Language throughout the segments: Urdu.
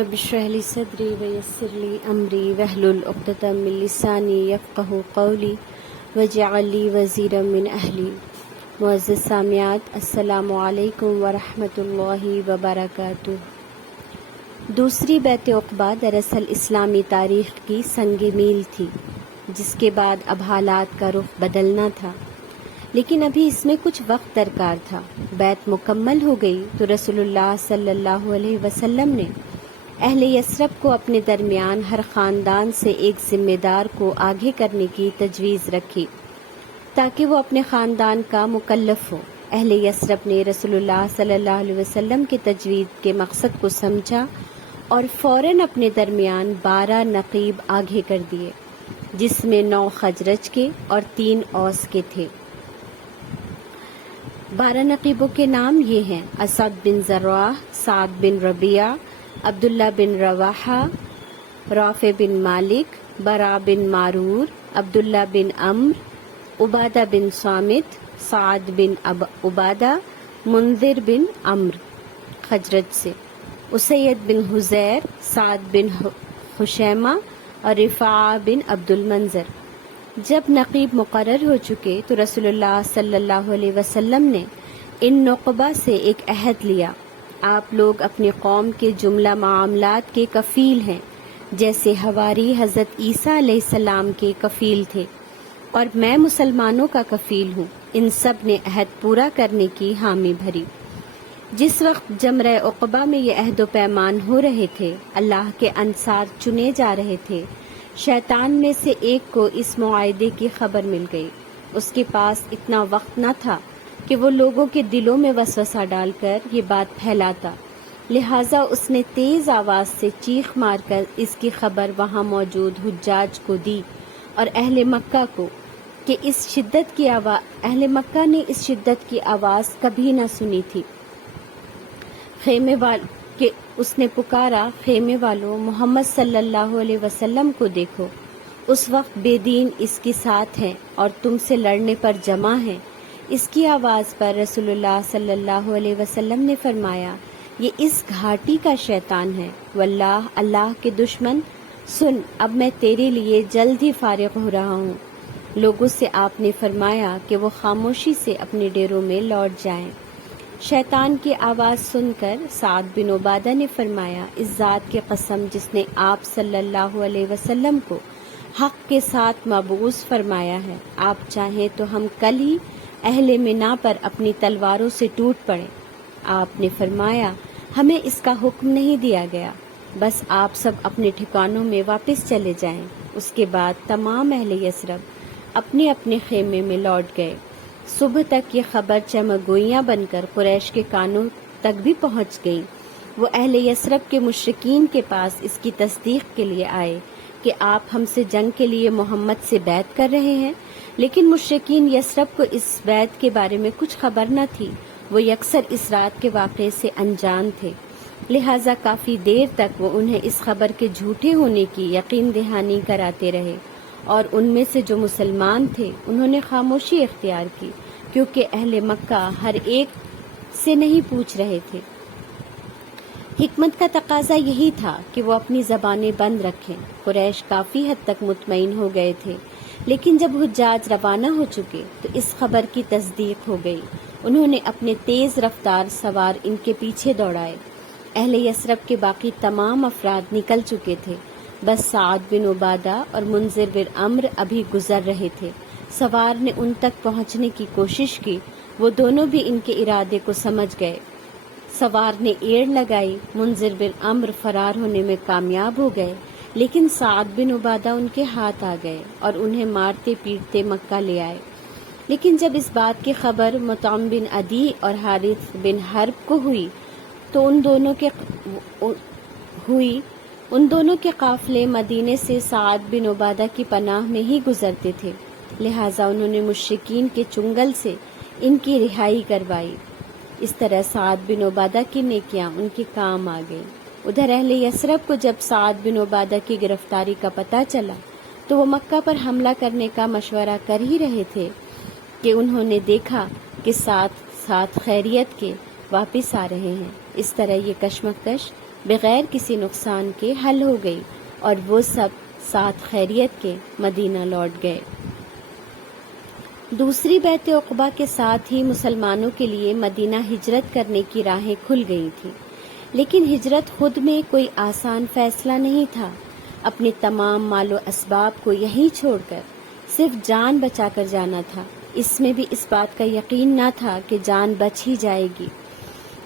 رب اشرح لي صدري ويسر لي أمري واحلل عقدة من لساني يفقهوا قولي واجعل لي وزيرا من أهلي۔ معزز سامعات، السلام علیکم ورحمۃ اللہ وبرکاتہ۔ دوسری بیعت عقبہ دراصل اسلامی تاریخ کی سنگ میل تھی، جس کے بعد اب حالات کا رخ بدلنا تھا، لیکن ابھی اس میں کچھ وقت درکار تھا۔ بیعت مکمل ہو گئی تو رسول اللہ صلی اللہ علیہ وسلم نے اہل یثرب کو اپنے درمیان ہر خاندان سے ایک ذمہ دار کو آگے کرنے کی تجویز رکھی تاکہ وہ اپنے خاندان کا مکلف ہو۔ اہل یثرب نے رسول اللہ صلی اللہ علیہ وسلم کی تجویز کے مقصد کو سمجھا اور فوراً اپنے درمیان 12 نقیب آگے کر دیے، جس میں 9 خزرج کے اور 3 اوس کے تھے۔ 12 نقیبوں کے نام یہ ہیں: اسد بن زرارہ، سعد بن ربیعہ، عبداللہ بن رواحہ، رافع بن مالک، برا بن معرور، عبداللہ بن عمرو، عبادہ بن صامت، سعد بن عبادہ، منذر بن عمرو خزرج سے، اسید بن حذیر، سعد بن خشیمہ اور رفاعہ بن عبد المنذر۔ جب نقیب مقرر ہو چکے تو رسول اللہ صلی اللہ علیہ وسلم نے ان نقبہ سے ایک عہد لیا: آپ لوگ اپنی قوم کے جملہ معاملات کے کفیل ہیں، جیسے حواری حضرت عیسیٰ علیہ السلام کے کفیل تھے، اور میں مسلمانوں کا کفیل ہوں۔ ان سب نے عہد پورا کرنے کی حامی بھری۔ جس وقت جمرہ عقبہ میں یہ عہد و پیمان ہو رہے تھے، اللہ کے انصار چنے جا رہے تھے، شیطان میں سے ایک کو اس معاہدے کی خبر مل گئی۔ اس کے پاس اتنا وقت نہ تھا کہ وہ لوگوں کے دلوں میں وسوسہ ڈال کر یہ بات پھیلاتا، لہٰذا اس نے تیز آواز سے چیخ مار کر اس کی خبر وہاں موجود حجاج کو دی اور اہل مکہ نے اس شدت کی آواز کبھی نہ سنی تھی۔ اس نے پکارا: خیمے والوں، محمد صلی اللہ علیہ وسلم کو دیکھو، اس وقت بے دین اس کے ساتھ ہیں اور تم سے لڑنے پر جمع ہیں۔ اس کی آواز پر رسول اللہ صلی اللہ علیہ وسلم نے فرمایا: یہ اس گھاٹی کا شیطان ہے۔ واللہ، اللہ کے دشمن، سن، اب میں تیرے لیے جلد ہی فارغ ہو رہا ہوں۔ لوگوں سے آپ نے فرمایا کہ وہ خاموشی سے اپنے ڈیروں میں لوٹ جائیں۔ شیطان کی آواز سن کر سعد بن عبادہ نے فرمایا: اس ذات کی قسم جس نے آپ صلی اللہ علیہ وسلم کو حق کے ساتھ مبعوث فرمایا ہے، آپ چاہیں تو ہم کل ہی اہل منا پر اپنی تلواروں سے ٹوٹ پڑیں۔ آپ نے فرمایا: ہمیں اس کا حکم نہیں دیا گیا، بس آپ سب اپنے ٹھکانوں میں واپس چلے جائیں۔ اس کے بعد تمام اہل یثرب اپنے اپنے خیمے میں لوٹ گئے۔ صبح تک یہ خبر چمگوئیاں بن کر قریش کے کانوں تک بھی پہنچ گئی۔ وہ اہل یثرب کے مشرکین کے پاس اس کی تصدیق کے لیے آئے کہ آپ ہم سے جنگ کے لیے محمد سے بیعت کر رہے ہیں، لیکن مشرکین یثرب کو اس بیعت کے بارے میں کچھ خبر نہ تھی۔ وہ یکسر اس رات کے واقعے سے انجان تھے، لہٰذا کافی دیر تک وہ انہیں اس خبر کے جھوٹے ہونے کی یقین دہانی کراتے رہے، اور ان میں سے جو مسلمان تھے انہوں نے خاموشی اختیار کی، کیونکہ اہل مکہ ہر ایک سے نہیں پوچھ رہے تھے۔ حکمت کا تقاضا یہی تھا کہ وہ اپنی زبانیں بند رکھیں۔ قریش کافی حد تک مطمئن ہو گئے تھے، لیکن جب حجاج روانہ ہو چکے تو اس خبر کی تصدیق ہو گئی۔ انہوں نے اپنے تیز رفتار سوار ان کے پیچھے دوڑائے۔ اہل یثرب کے باقی تمام افراد نکل چکے تھے، بس سعد بن عبادہ اور منذر بن عمرو ابھی گزر رہے تھے۔ سوار نے ان تک پہنچنے کی کوشش کی، وہ دونوں بھی ان کے ارادے کو سمجھ گئے۔ سوار نے ایڑ لگائی، منذر بن عمرو فرار ہونے میں کامیاب ہو گئے، لیکن سعد بن عبادہ ان کے ہاتھ آ گئے اور انہیں مارتے پیٹتے مکہ لے آئے۔ لیکن جب اس بات کی خبر مطعم بن عدی اور حارث بن حرب کو ہوئی تو ان دونوں کے قافلے مدینے سے سعد بن عبادہ کی پناہ میں ہی گزرتے تھے، لہٰذا انہوں نے مشرکین کے چنگل سے ان کی رہائی کروائی۔ اس طرح سعد بن عبادہ کی نیکیاں ان کے کام آ گئیں۔ ادھر اہل یثرب کو جب سعد بن عبادہ کی گرفتاری کا پتہ چلا تو وہ مکہ پر حملہ کرنے کا مشورہ کر ہی رہے تھے کہ انہوں نے دیکھا کہ ساتھ خیریت کے واپس آ رہے ہیں۔ اس طرح یہ کشمکش بغیر کسی نقصان کے حل ہو گئی اور وہ سب ساتھ خیریت کے مدینہ لوٹ گئے۔ دوسری بیعت عقبہ کے ساتھ ہی مسلمانوں کے لیے مدینہ ہجرت کرنے کی راہیں کھل گئی تھیں، لیکن ہجرت خود میں کوئی آسان فیصلہ نہیں تھا۔ اپنے تمام مال و اسباب کو یہیں چھوڑ کر صرف جان بچا کر جانا تھا۔ اس میں بھی اس بات کا یقین نہ تھا کہ جان بچ ہی جائے گی،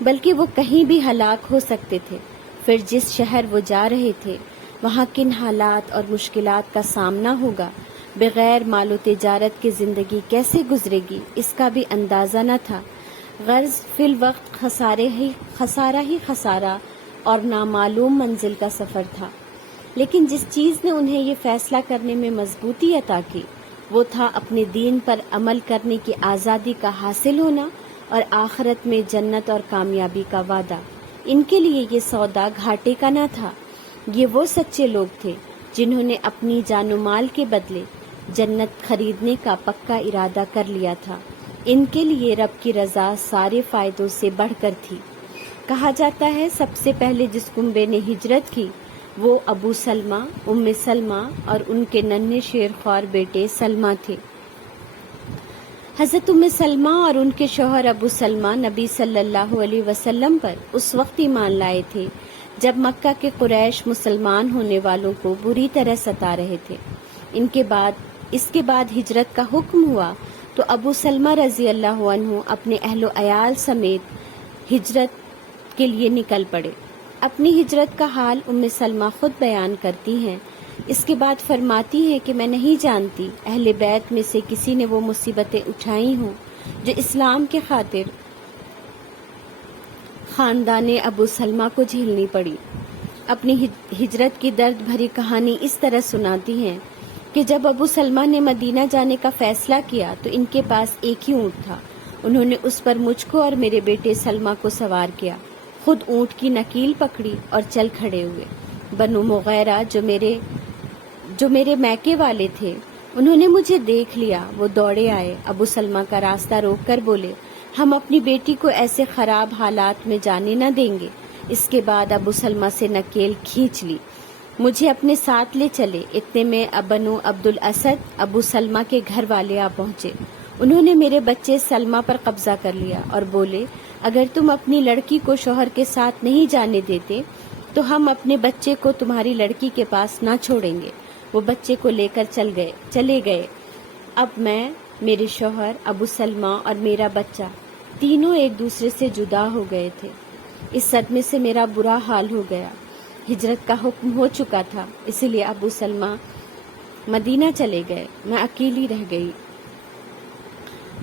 بلکہ وہ کہیں بھی ہلاک ہو سکتے تھے۔ پھر جس شہر وہ جا رہے تھے وہاں کن حالات اور مشکلات کا سامنا ہوگا، بغیر مال و تجارت کی زندگی کیسے گزرے گی، اس کا بھی اندازہ نہ تھا۔ غرض فی الوقت خسارہ ہی خسارہ اور نامعلوم منزل کا سفر تھا۔ لیکن جس چیز نے انہیں یہ فیصلہ کرنے میں مضبوطی عطا کی وہ تھا اپنے دین پر عمل کرنے کی آزادی کا حاصل ہونا اور آخرت میں جنت اور کامیابی کا وعدہ۔ ان کے لیے یہ سودا گھاٹے کا نہ تھا۔ یہ وہ سچے لوگ تھے جنہوں نے اپنی جان و مال کے بدلے جنت خریدنے کا پکا ارادہ کر لیا تھا۔ ان کے لیے رب کی رضا سارے فائدوں سے بڑھ کر تھی۔ کہا جاتا ہے سب سے پہلے جس کنبے نے ہجرت کی وہ ابو سلمہ، ام سلمہ اور ان کے ننھے شیر خوار بیٹے سلمہ تھے۔ حضرت ام سلمہ اور ان کے شوہر ابو سلمہ نبی صلی اللہ علیہ وسلم پر اس وقت ایمان لائے تھے جب مکہ کے قریش مسلمان ہونے والوں کو بری طرح ستا رہے تھے۔ اس کے بعد ہجرت کا حکم ہوا تو ابو سلمہ رضی اللہ عنہ اپنے اہل و عیال سمیت ہجرت کے لیے نکل پڑے۔ اپنی ہجرت کا حال ام سلمہ خود بیان کرتی ہیں۔ اس کے بعد فرماتی ہیں کہ میں نہیں جانتی اہل بیت میں سے کسی نے وہ مصیبتیں اٹھائی ہوں جو اسلام کے خاطر خاندان ابو سلمہ کو جھیلنی پڑی۔ اپنی ہجرت کی درد بھری کہانی اس طرح سناتی ہیں کہ جب ابو سلمہ نے مدینہ جانے کا فیصلہ کیا تو ان کے پاس ایک ہی اونٹ تھا۔ انہوں نے اس پر مجھ کو اور میرے بیٹے سلمہ کو سوار کیا، خود اونٹ کی نکیل پکڑی اور چل کھڑے ہوئے۔ بنو مغیرہ جو میرے میکے والے تھے انہوں نے مجھے دیکھ لیا، وہ دوڑے آئے، ابو سلمہ کا راستہ روک کر بولے ہم اپنی بیٹی کو ایسے خراب حالات میں جانے نہ دیں گے۔ اس کے بعد ابو سلمہ سے نکیل کھینچ لی، مجھے اپنے ساتھ لے چلے۔ اتنے میں بنو عبد الاسد ابو سلمہ کے گھر والے آ پہنچے۔ انہوں نے میرے بچے سلمہ پر قبضہ کر لیا اور بولے اگر تم اپنی لڑکی کو شوہر کے ساتھ نہیں جانے دیتے تو ہم اپنے بچے کو تمہاری لڑکی کے پاس نہ چھوڑیں گے۔ وہ بچے کو لے کر چلے گئے۔ اب میں، میرے شوہر، ابو سلمہ اور میرا بچہ تینوں ایک دوسرے سے جدا ہو گئے تھے۔ اس صدمے سے میرا برا حال ہو گیا۔ ہجرت کا حکم ہو چکا تھا، اسی لیے ابو سلمہ مدینہ چلے گئے، میں اکیلی رہ گئی۔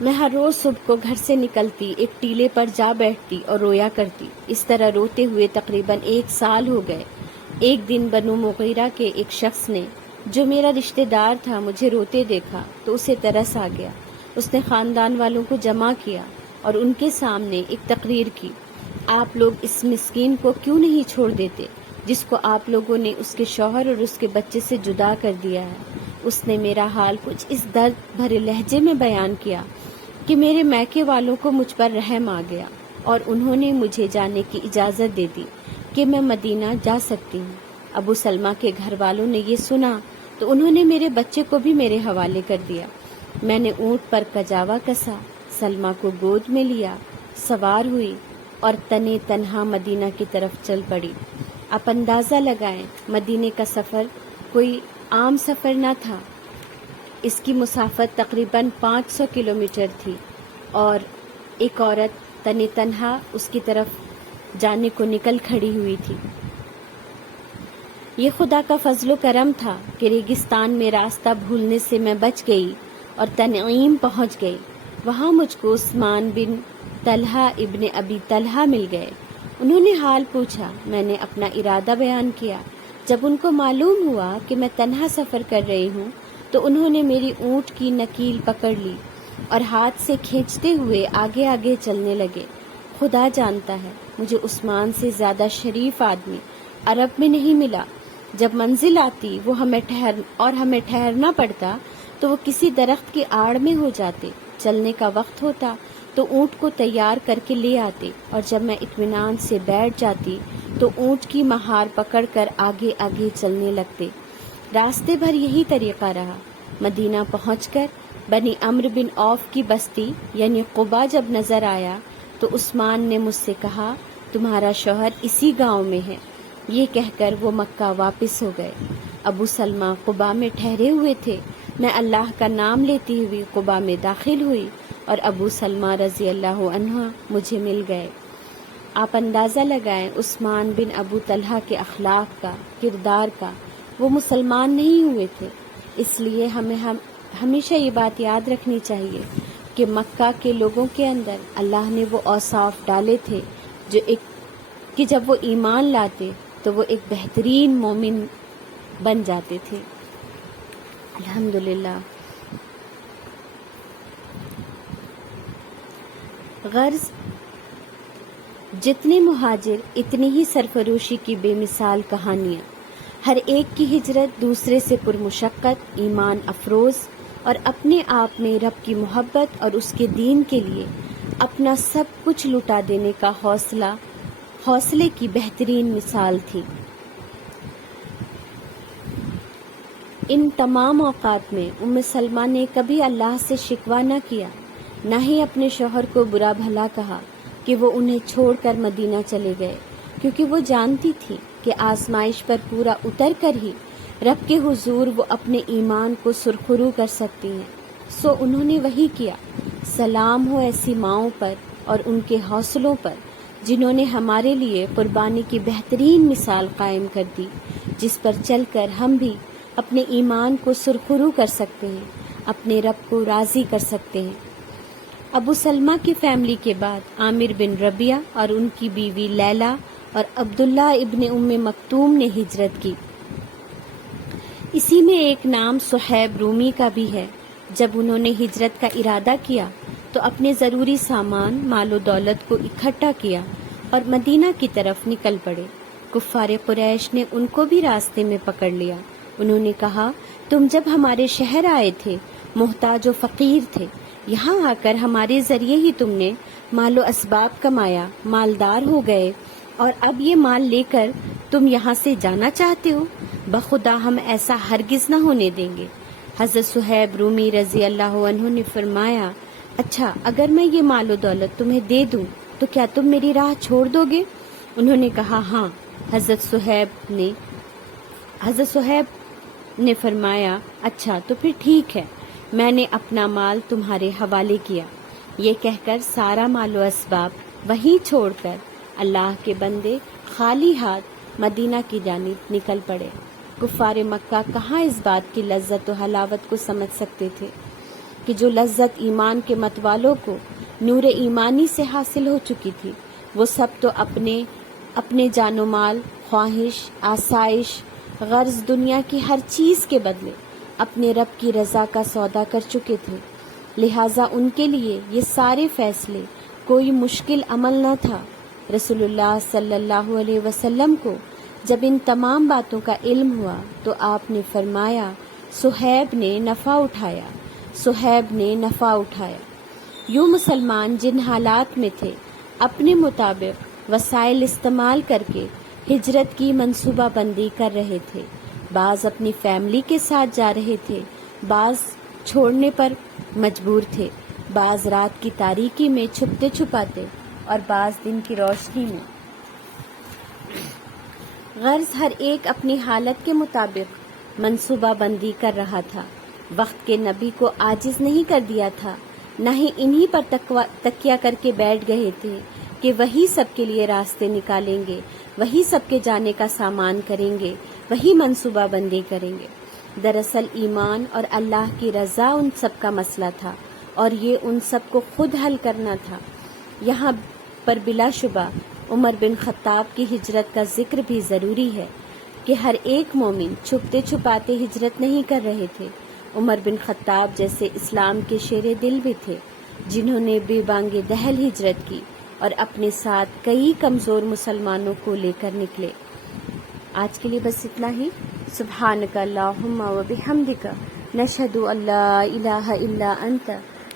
میں ہر روز صبح کو گھر سے نکلتی، ایک ٹیلے پر جا بیٹھتی اور رویا کرتی۔ اس طرح روتے ہوئے تقریباً 1 سال ہو گئے۔ ایک دن بنو مغیرہ کے ایک شخص نے جو میرا رشتہ دار تھا مجھے روتے دیکھا تو اسے ترس آ گیا۔ اس نے خاندان والوں کو جمع کیا اور ان کے سامنے ایک تقریر کی، آپ لوگ اس مسکین کو کیوں نہیں چھوڑ دیتے جس کو آپ لوگوں نے اس کے شوہر اور اس کے بچے سے جدا کر دیا ہے۔ اس نے میرا حال کچھ اس درد بھرے لہجے میں بیان کیا کہ میرے میکے والوں کو مجھ پر رحم آ گیا اور انہوں نے مجھے جانے کی اجازت دے دی کہ میں مدینہ جا سکتی ہوں۔ ابو سلمہ کے گھر والوں نے یہ سنا تو انہوں نے میرے بچے کو بھی میرے حوالے کر دیا۔ میں نے اونٹ پر کجاوا کسا، سلمہ کو گود میں لیا، سوار ہوئی اور تنے تنہا مدینہ کی طرف چل پڑی۔ آپ اندازہ لگائیں مدینے کا سفر کوئی عام سفر نہ تھا۔ اس کی مسافت تقریباً 500 کلومیٹر تھی اور ایک عورت تنے تنہا اس کی طرف جانے کو نکل کھڑی ہوئی تھی۔ یہ خدا کا فضل و کرم تھا کہ ریگستان میں راستہ بھولنے سے میں بچ گئی اور تنعیم پہنچ گئی۔ وہاں مجھ کو عثمان بن طلحہ ابن ابی طلحہ مل گئے۔ انہوں نے حال پوچھا، میں نے اپنا ارادہ بیان کیا۔ جب ان کو معلوم ہوا کہ میں تنہا سفر کر رہی ہوں تو انہوں نے میری اونٹ کی نکیل پکڑ لی اور ہاتھ سے کھینچتے ہوئے آگے آگے چلنے لگے۔ خدا جانتا ہے مجھے عثمان سے زیادہ شریف آدمی عرب میں نہیں ملا۔ جب منزل آتی ہمیں ٹھہرنا پڑتا تو وہ کسی درخت کی آڑ میں ہو جاتے۔ چلنے کا وقت ہوتا تو اونٹ کو تیار کر کے لے آتے، اور جب میں اطمینان سے بیٹھ جاتی تو اونٹ کی مہار پکڑ کر آگے آگے چلنے لگتے۔ راستے بھر یہی طریقہ رہا۔ مدینہ پہنچ کر بنی عمرو بن عوف کی بستی یعنی قبا جب نظر آیا تو عثمان نے مجھ سے کہا تمہارا شوہر اسی گاؤں میں ہے۔ یہ کہہ کر وہ مکہ واپس ہو گئے۔ ابو سلمہ قبا میں ٹھہرے ہوئے تھے۔ میں اللہ کا نام لیتی ہوئی قبا میں داخل ہوئی اور ابو سلمہ رضی اللہ عنہ مجھے مل گئے۔ آپ اندازہ لگائیں عثمان بن ابو طلحہ کے اخلاق کا، کردار کا۔ وہ مسلمان نہیں ہوئے تھے، اس لیے ہمیں ہمیشہ یہ بات یاد رکھنی چاہیے کہ مکہ کے لوگوں کے اندر اللہ نے وہ اوصاف ڈالے تھے کہ جب وہ ایمان لاتے تو وہ ایک بہترین مومن بن جاتے تھے۔ الحمدللہ۔ غرض جتنے مہاجر اتنی ہی سرفروشی کی بے مثال کہانیاں، ہر ایک کی ہجرت دوسرے سے پرمشقت، ایمان افروز اور اپنے آپ میں رب کی محبت اور اس کے دین کے لیے اپنا سب کچھ لٹا دینے کا حوصلے کی بہترین مثال تھی۔ ان تمام اوقات میں ام سلمہ نے کبھی اللہ سے شکوہ نہ کیا، نہ ہی اپنے شوہر کو برا بھلا کہا کہ وہ انہیں چھوڑ کر مدینہ چلے گئے، کیونکہ وہ جانتی تھی کہ آزمائش پر پورا اتر کر ہی رب کے حضور وہ اپنے ایمان کو سرخرو کر سکتی ہیں۔ سو انہوں نے وہی کیا۔ سلام ہو ایسی ماؤں پر اور ان کے حوصلوں پر جنہوں نے ہمارے لیے قربانی کی بہترین مثال قائم کر دی، جس پر چل کر ہم بھی اپنے ایمان کو سرخرو کر سکتے ہیں، اپنے رب کو راضی کر سکتے ہیں۔ ابو سلمہ کی فیملی کے بعد عامر بن ربیعہ اور ان کی بیوی لیلا اور عبداللہ ابن ام مکتوم نے ہجرت کی۔ اسی میں ایک نام صہیب رومی کا بھی ہے۔ جب انہوں نے ہجرت کا ارادہ کیا تو اپنے ضروری سامان، مال و دولت کو اکٹھا کیا اور مدینہ کی طرف نکل پڑے۔ کفار قریش نے ان کو بھی راستے میں پکڑ لیا۔ انہوں نے کہا تم جب ہمارے شہر آئے تھے محتاج و فقیر تھے، یہاں آ کر ہمارے ذریعے ہی تم نے مال و اسباب کمایا، مالدار ہو گئے، اور اب یہ مال لے کر تم یہاں سے جانا چاہتے ہو؟ بخدا ہم ایسا ہرگز نہ ہونے دیں گے۔ حضرت صہیب رومی رضی اللہ عنہ نے فرمایا اچھا اگر میں یہ مال و دولت تمہیں دے دوں تو کیا تم میری راہ چھوڑ دو گے؟ انہوں نے کہا ہاں۔ حضرت صہیب نے فرمایا اچھا تو پھر ٹھیک ہے، میں نے اپنا مال تمہارے حوالے کیا۔ یہ کہہ کر سارا مال و اسباب وہیں چھوڑ کر اللہ کے بندے خالی ہاتھ مدینہ کی جانب نکل پڑے۔ کفار مکہ کہاں اس بات کی لذت و حلاوت کو سمجھ سکتے تھے کہ جو لذت ایمان کے متوالوں کو نور ایمانی سے حاصل ہو چکی تھی، وہ سب تو اپنے جان و مال، خواہش، آسائش، غرض دنیا کی ہر چیز کے بدلے اپنے رب کی رضا کا سودا کر چکے تھے۔ لہٰذا ان کے لیے یہ سارے فیصلے کوئی مشکل عمل نہ تھا۔ رسول اللہ صلی اللہ علیہ وسلم کو جب ان تمام باتوں کا علم ہوا تو آپ نے فرمایا صہیب نے نفع اٹھایا، صہیب نے نفع اٹھایا۔ یوں مسلمان جن حالات میں تھے اپنے مطابق وسائل استعمال کر کے ہجرت کی منصوبہ بندی کر رہے تھے۔ بعض اپنی فیملی کے ساتھ جا رہے تھے، بعض چھوڑنے پر مجبور تھے، بعض رات کی تاریکی میں چھپتے چھپاتے اور بعض دن کی روشنی میں۔ غرض ہر ایک اپنی حالت کے مطابق منصوبہ بندی کر رہا تھا۔ وقت کے نبی کو عاجز نہیں کر دیا تھا، نہ ہی انہی پر تکیہ کر کے بیٹھ گئے تھے کہ وہی سب کے لیے راستے نکالیں گے، وہی سب کے جانے کا سامان کریں گے، وہی منصوبہ بندی کریں گے۔ دراصل ایمان اور اللہ کی رضا ان سب کا مسئلہ تھا اور یہ ان سب کو خود حل کرنا تھا۔ یہاں پر بلا شبہ عمر بن خطاب کی ہجرت کا ذکر بھی ضروری ہے کہ ہر ایک مومن چھپتے چھپاتے ہجرت نہیں کر رہے تھے۔ عمر بن خطاب جیسے اسلام کے شیر دل بھی تھے جنہوں نے بے بانگ دہل ہجرت کی اور اپنے ساتھ کئی کمزور مسلمانوں کو لے کر نکلے۔ آج کے لیے بس اتنا ہی۔ سبحانک اللہم و بحمدک، نشہد ان لا الہ الا انت،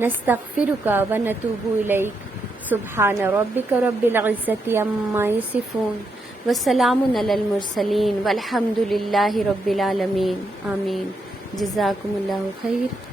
نستغفرک ونتوب الیک سبحان ربک رب العزۃ عما یصفون وسلام علی المرسلین والحمد للہ رب العالمین آمین. جزاکم اللہ خیر.